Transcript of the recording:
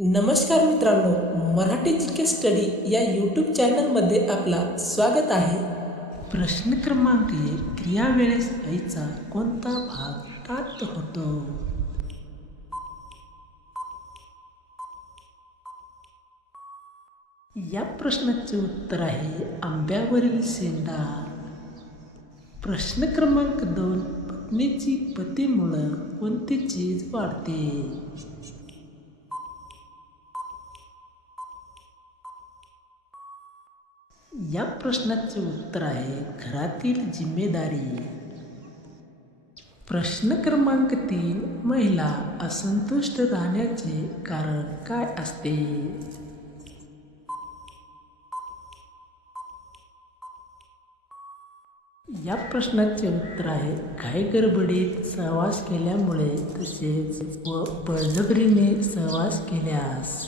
नमस्कार मित्रांनो Marathi G K study या यूट्यूब चॅनलमध्ये आपला स्वागत आहे. प्रश्न क्रमांक एक क्रियावेळेस आईचा कोणता भाग प्राप्त होतो? या प्रश्नाचे उत्तर आहे आंब्यावरील शेंडा. प्रश्न क्रमांक दोन पत्नीची पतीमुळं कोणती चीज वाढते? या प्रश्नाचे उत्तर आहे घरातील जिम्मेदारी. प्रश्न क्रमांक तीन महिला असंतुष्ट राहण्याचे कारण काय असते? या प्रश्नाचे उत्तर आहे घाई गडबडीत सहवास केल्यामुळे तसेच व बळजबरीने सहवास केल्यास.